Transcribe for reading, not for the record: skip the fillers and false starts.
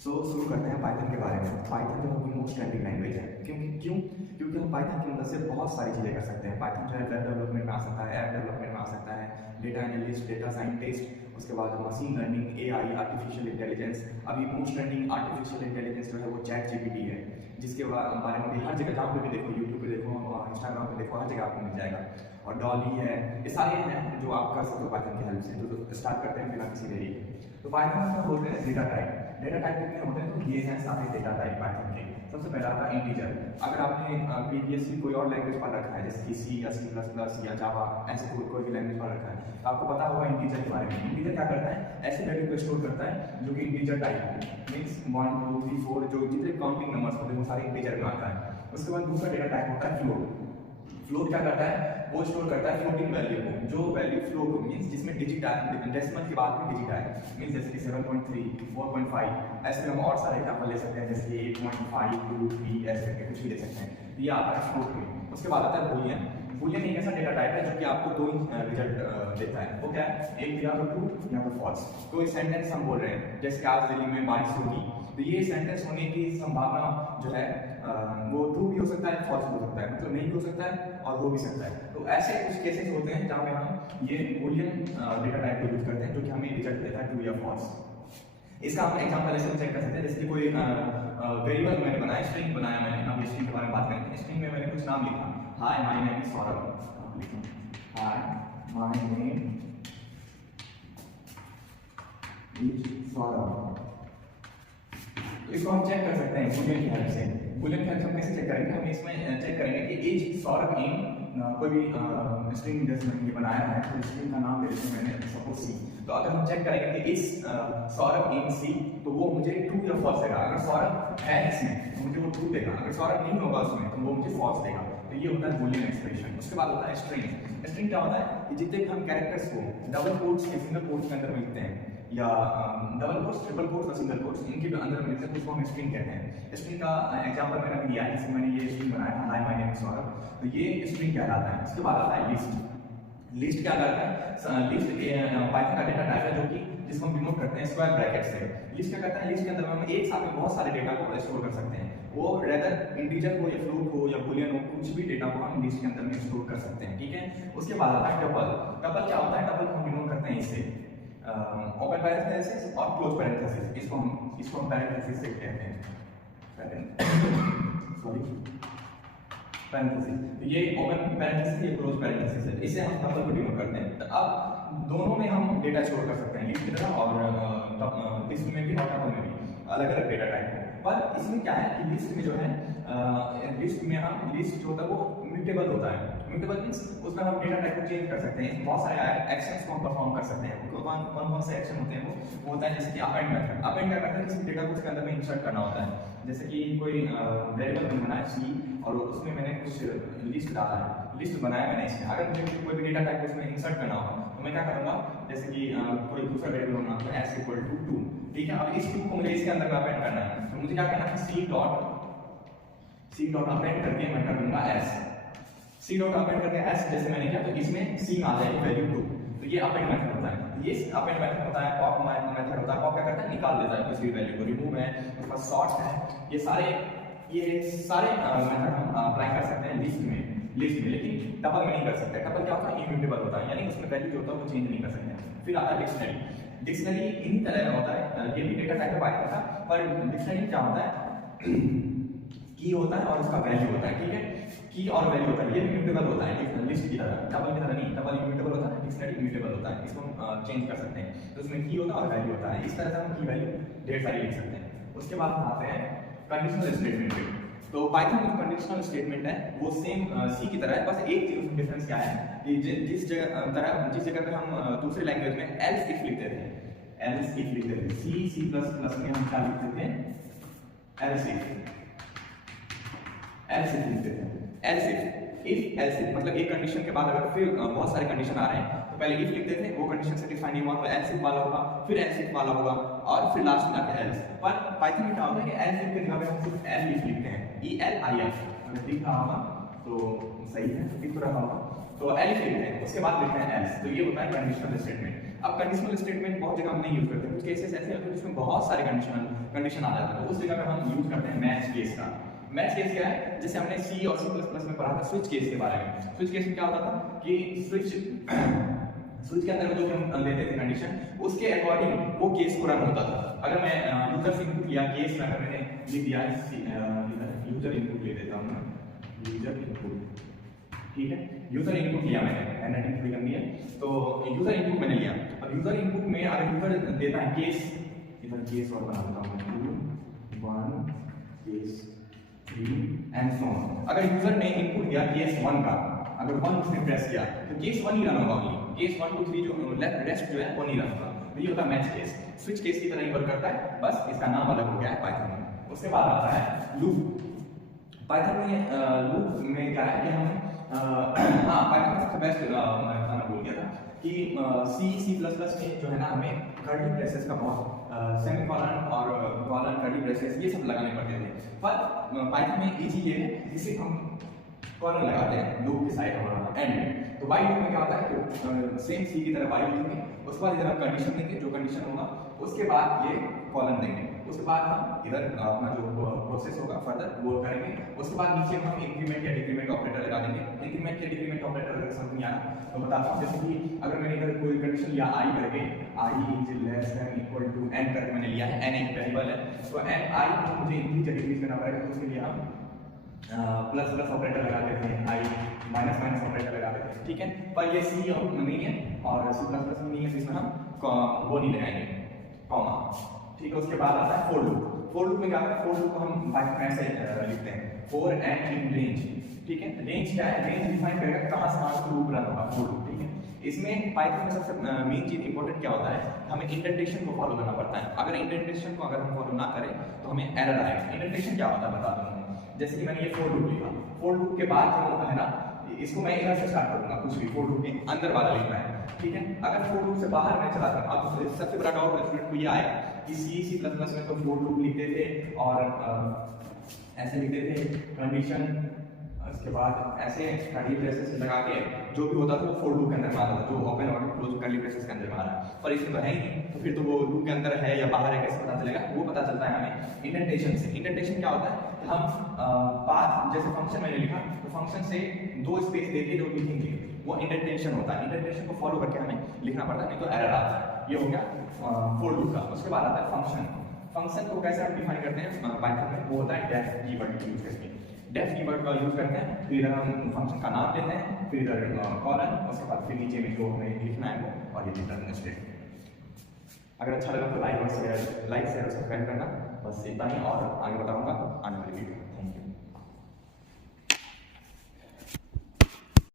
शुरू करते हैं पाइथन के बारे में। पाइथन जो है मोस्ट ट्रेंडिंग लैंग्वेज है। क्योंकि हम पाइथन की मदद से बहुत सारी चीज़ें कर सकते हैं। पाइथन जो है वेब डेवलपमेंट में आ सकता है, ऐप डेवलपमेंट में आ सकता है, डेटा एनालिस्ट, डेटा साइंटिस्ट, उसके बाद machine learning, AI, artificial intelligence. अभी मोस्ट ट्रेंडिंग आर्टिफिशियल इंटेलिजेंस जो है वो चैट जीपीटी है, जिसके बारे में भी हर जगह जहाँ पे भी देखो, यूट्यूब पे देखो, इंस्टाग्राम पे देखो, हर जगह आपको मिल जाएगा। और डॉली है, ये सारे हैं जो आप कर सकते हो पाइथन की हेल्प से। तो स्टार्ट करते हैं बिना किसी देरी के। तो पाइथन में बोलते हैं डेटा टाइप। डेटा टाइप कितने होते हैं? तो ये हैं सारे डेटा टाइप पाइथन के। सबसे पहला आता है इंटीजर। अगर आपने प्रीवियसली कोई और लैंग्वेज पढ़ रखा है, जैसे कि सी या C++ या जावा, ऐसे कोई भी लैंग्वेज पढ़ रखा है, तो आपको पता होगा इंटीजर के बारे में। इंटीजर क्या करता है? ऐसे वैल्यू को स्टोर करता है जो कि इंटीजर टाइप है, मीन्स 1 2 3 4 जो जितने काउंटिंग नंबर्स होते हैं वो सारे इंटीजर में आता है। उसके बाद दूसरा डेटा टाइप होता है फ्लोट। फ्लोट क्या करता है? वो स्टोर करता है फ्लोटिंग वैल्यू को, जो वैल्यू फ्लोट हो, मींस जिसमें डिजिट आए, डेसिमल के बाद में डिजिट आए, मींस जैसे कि 7.3 4.5। ऐसे हम और सारे एग्जांपल ले सकते हैं, जैसे कि 8.5 2 3 ऐसे करके कुछ भी ले सकते हैं। ये आता है फ्लोट में। उसके बाद आता है बूलियन। बूलियन एक ऐसा डेटा टाइप है जो कि आपको दो रिजल्ट देता है। वो क्या है? एक या तो ट्रू या तो फॉल्स। कोई सेंटेंस हम बोल रहे हैं, जैसे आज दिल्ली में बारिश होगी, तो ये सेंटेंस होने की संभावना जो है वो ट्रू भी हो सकता है, फॉल्स भी हो सकता है, मतलब नहीं भी हो सकता है और हो भी सकता है। तो ऐसे कुछ केसेस होते हैं जहाँ पे हम ये बूलियन डेटा टाइप को यूज करते हैं, जो कि हमें रिजल्ट देता है ट्रू या फॉल्स। इसका हम एग्जांपल ऐसे चेक कर सकते हैं, जैसे कि कोई वेरिएबल मैंने बनाया, स्ट्रिंग बनाया मैंने। अब स्ट्रिंग के बारे में बात करें। स्ट्रिंग में मैंने कुछ नाम लिखा, hi my name is Saurabh. Hi my name is Saurabh. इसको हम चेक कर सकते हैं बूलियन की हेल्प से। बूलियन की हेल्प से हम कैसे चेक करेंगे? हम इसमें चेक करेंगे कि एज सौरभ इन कोई भी स्ट्रिंग जैसे मैंने बनाया है, तो स्ट्रिंग का नाम दे देते हैं मैंने, सपोज सी। तो अगर हम चेक करेंगे कि इस सौरभ इन सी, तो वो मुझे ट्रू या फॉल्स देगा। अगर सौरभ है इसमें तो मुझे वो ट्रू देगा, अगर सौरभ नहीं होगा उसमें तो वो मुझे फॉल्स देगा। तो ये होता है बूलियन एक्सप्रेशन। उसके बाद होता है स्ट्रिंग। स्ट्रिंग क्या होता है कि जितने भी हम कैरेक्टर्स को डबल कोट्स या सिंगल कोट्स के अंदर में लिखते हैं, या डबल कोट्स, ट्रिपल कोट्स और सिंगल कोट्स, इनके अंदर में लिखते हैं, उसको हम स्ट्रिंग कहते हैं। स्ट्रिंग का एग्जांपल मैंने अभी दिया है, जैसे मैंने ये स्ट्रिंग बनाया था, hi my name is Saurabh, तो ये स्ट्रिंग कहलाता है। उसके बाद आता है लिस्ट। लिस्ट क्या करता है? लिस्ट पाइथन का डेटा टाइप है जो कि जिसको हम डिनोट करते हैं स्क्वायर ब्रैकेट से। लिस्ट क्या करता है? लिस्ट के अंदर हम एक साथ में बहुत सारे डेटा को स्टोर कर सकते हैं। वो रेदर इंटीजर हो या फ्लोट हो या बूलियन हो, कुछ भी डेटा को हम लिस्ट के अंदर में स्टोर कर सकते हैं। ठीक है। उसके बाद आता है टपल। टपल क्या होता है? टपल को हम डिनोट करते हैं इससे, ओपन पैरेंथेसिस और क्लोज पैरेंथेसिस। इसको हम पैरेंथेसिस से कहते हैं, सॉरी पैरेंथेसिस। तो ये ओपन पैरेंथेसिस, ये क्लोज पैरेंथेसिस है। इसे हम टपल को डिनोट करते हैं। तो अब दोनों में हम डेटा स्टोर कर सकते हैं, लिस्ट की तरह और लिस्ट में भी और टपल में भी अलग अलग डेटा टाइप है। पर इसमें क्या है कि लिस्ट में जो है लिस्ट में हम लिस्ट जो होता है वो म्यूटेबल होता है। म्यूटेबल मींस उसमें हम डेटा टाइप को चेंज कर सकते हैं, बहुत सारे एक्शंस को हम परफॉर्म कर सकते हैं। कौन से एक्शन होते हैं? वो होता है जैसे कि अपेंड मेथड। अपेंड क्या करता है? किसी डेटा को उसके अंदर में इंसर्ट करना होता है। जैसे कि कोई वेरिएबल मैंने बनाया सी और उसमें मैंने कुछ लिस्ट डाला है, लिस्ट बनाया मैंने इसमें। अगर मुझे कोई भी डेटा टाइप उसमें इंसर्ट करना होगा तो मैं क्या करूंगा? जैसे कि कोई दूसरा वेरिएबल होना तो s = 2। ठीक है। अब इस 2 को मुझे इसके अंदर में अपेंड करना है, तो मुझे क्या करना है? c डॉट अपेंड करके मैं कर दूंगा s। c डॉट अपेंड करके s जैसे मैंने किया तो इसमें c आ जाएगी वैल्यू 2। तो ये अपेंड मेथड होता है। ये अपेंड मेथड होता है। पॉप मेथड होता है। पॉप क्या करता है? निकाल देता है किसी भी वैल्यू को, रिमूव है, उसके बाद सॉर्ट है, ये सारे मेथड हम अप्लाई कर सकते हैं लिस्ट में, लेकिन टपल में नहीं कर सकते। टपल क्या होता है? इम्यूटेबल होता है, यानी उसमें वैल्यू जो होता है वो चेंज नहीं कर सकते। फिर आता है डिक्शनरी। डिक्शनरी इन्हीं तरह का होता है, ये भी डेटा टाइप पाइथन का, पर डिक्शनरी क्या होता है? की होता है और उसका वैल्यू होता है। ठीक है। की और वैल्यू होता है, ये भी इम्यूटेबल होता है लिस्ट की तरह, टपल की तरह नहीं। टपल इम्यूटेबल होता है, डिक्शनरी इम्यूटेबल होता है, इसको हम चेंज कर सकते हैं। तो उसमें की होता है और वैल्यू होता है। इस तरह से हम की वैल्यू ढेर सारी लिख सकते हैं। उसके बाद हम आते हैं कंडीशनल स्टेटमेंट पे। तो पाइथन में कंडीशनल स्टेटमेंट है वो सेम सी की तरह है, बस एक चीज उसमें डिफरेंस क्या है कि जिस जगह पे हम दूसरे लैंग्वेज में एल्स इफ लिखते थे, C++ में हम क्या लिखते थे? एल्स इफ लिखते थे। एल्स इफ मतलब एक कंडीशन के बाद अगर फिर बहुत सारे कंडीशन आ रहे हैं तो पहले इफ लिखते थे, वो कंडीशन सेटिस्फाई नहीं हुआ तो एल्स इफ वाला होगा, फिर एल्स इफ वाला होगा और फिर लास्ट में आके एल्स। पर पाइथन में क्या होता है कि एल्स इफ के जगह पे हम सिर्फ एल इफ लिखते हैं, ELIF। अगर दिख रहा होगा तो सही है, दिख तो रहा होगा, तो एल इफ लिखते हैं, उसके बाद लिखते हैं एल्स। तो ये होता है कंडीशनल स्टेटमेंट। अब कंडीशनल स्टेटमेंट बहुत जगह हम नहीं यूज करते हैं, कुछ केसेस ऐसे होते हैं जिसमें बहुत सारे कंडीशन आ जाते हैं, तो उस जगह पे हम यूज करते हैं मैच केस का। मैच केस क्या है, जैसे हमने सी और C++ में पढ़ा था स्विच केस के बारे में। स्विच केस में क्या होता था कि स्विच के अंदर जो हम लेते थे कंडीशन, उसके अकॉर्डिंग वो केस को रन होता था। अगर मैं यूजर से इनपुट लिया केस में, अगर मैंने लिख दिया यूजर इनपुट ले देता हूं, यूजर इनपुट, ठीक है, यूजर इनपुट लिया मैंने, एनआईटी थोड़ी करनी है, तो यूजर इनपुट मैंने लिया। अब यूजर इनपुट में अगर यूजर देता है केस, इधर केस और बना देता हूं, 2 1 केस 3 एंड सो ऑन। अगर यूजर ने इनपुट दिया केस 1 का, अगर 1 उसने प्रेस किया तो केस 1 ही रन होगा, ओनली केस 1 2 3 जो रेस्ट जो है वो नहीं रन होगा। तो ये होता है मैच केस, स्विच केस की तरह ही वर्क करता है, बस इसका नाम अलग हो गया है पाइथन में। उसके बाद आता है लूप। पाइथन में लूप में क्या है कि हम हाँ, पाइथन का सबसे बेस्ट मैं बोल गया था कि C++ में जो है ना हमें कर्ली ब्रेसेस का बहुत सेमीकोलन और कोलन, कर्ली ब्रेसेस ये सब लगाने पड़ते थे, पर पाइथन में इजी ये है जिसे हम कोलन लगाते हैं लूप के साइड और एंड में। तो व्हाइल लूप में क्या होता है कि सेम सी की तरह व्हाइल लिखेंगे, उसके बाद इधर हम कंडीशन देंगे, जो कंडीशन होगा उसके बाद ये कॉलन देंगे, उसके बाद हम इधर अपना जो प्रोसेस होगा फर्दर वो करेंगे। उसके बाद नीचे हम इंक्रीमेंट या डिक्रीमेंट ऑपरेटर लगा देंगे। इंक्रीमेंट या डिक्रीमेंट ऑपरेटर अगर समझ नहीं आया तो बताता हूँ, जैसे कि अगर मैंने इधर कोई कंडीशन लिया आई करके, i is less than equal to n करके मैंने लिया है, एन एक वेरिएबल है, तो एन आई को मुझे इंक्रीज या डिक्रीज करना पड़ेगा, तो उसके लिए हम प्लस प्लस ऑपरेटर लगा देते हैं, आई माइनस माइनस ऑपरेटर लगा देते हैं, ठीक है। पर ये सी नहीं है और C++ में नहीं है, तो इसमें हम वो नहीं लगाएंगे कॉमा, ठीक है। उसके बाद आता है फोर लूप। फोर लूप में क्या होता है, फोर लूप को हम पाइथन में ऐसे लिखते हैं, फोर एंड इन रेंज, ठीक है। रेंज क्या है, रेंज डिफाइन करेगा कहां से कहां लूप रन होगा, फोर लूप, ठीक है। इसमें पाइथन में सबसे मेन चीज इंपॉर्टेंट क्या होता है, हमें इंडेंटेशन को फॉलो करना पड़ता है। अगर इंडेंटेशन को अगर हम फॉलो ना करें तो हमें एरर आएगा। इंडेंटेशन क्या होता है बता दूं, जैसे कि मैंने ये फोर लूप लिखा, फोर लूप के बाद जो है ना इसको मैं इधर से स्टार्ट करूंगा, कुछ भी फोर लूप के अंदर वाला लिखना है, ठीक है। अगर फोर लूप से बाहर मैं चला जाऊं, अब सबसे बड़ा डाउट स्टूडेंट को ये आएगा कि C++ में तो फोर लूप लिखते थे और ऐसे लिखते थे कंडीशन, उसके बाद ऐसे कर्ली ब्रेसेस लगा के जो भी होता था वो फोर लूप के अंदर मारा था, जो ओपन और क्लोज कर्ली ब्रेसेस के अंदर मारा, पर इसमें तो है ही नहीं, तो फिर तो वो लूप के अंदर है या बाहर है कैसे पता चलेगा, वो पता चलता है हमें इंडेंटेशन से। इंडेंटेशन क्या होता है, हम पाथ जैसे फंक्शन मैंने लिखा तो फंक्शन से दो स्पेस देके जो लिखेंगे वो इंडेंटेशन होता है। इंडेंटेशन को फॉलो करके हमें लिखना पड़ता है, नहीं तो एरर आता है। ये हो गया फोर लूप का। उसके बाद आता है फंक्शन। फंक्शन को कैसे हम डिफाइन करते हैं पाइथन में, वो होता है डेफ कीवर्ड यूज करके। डेफ कीवर्ड का यूज करते हैं, फिर इधर हम फंक्शन का नाम लेते हैं, फिर इधर कॉलन, उसके बाद फिर नीचे में जो हमें लिखना है वो, और ये रिटर्न स्टेटमेंट। अगर अच्छा लगा तो लाइक शेयर और सब्सक्राइब करना, बस इतना ही, और आगे बताऊंगा आने वाली वीडियो में।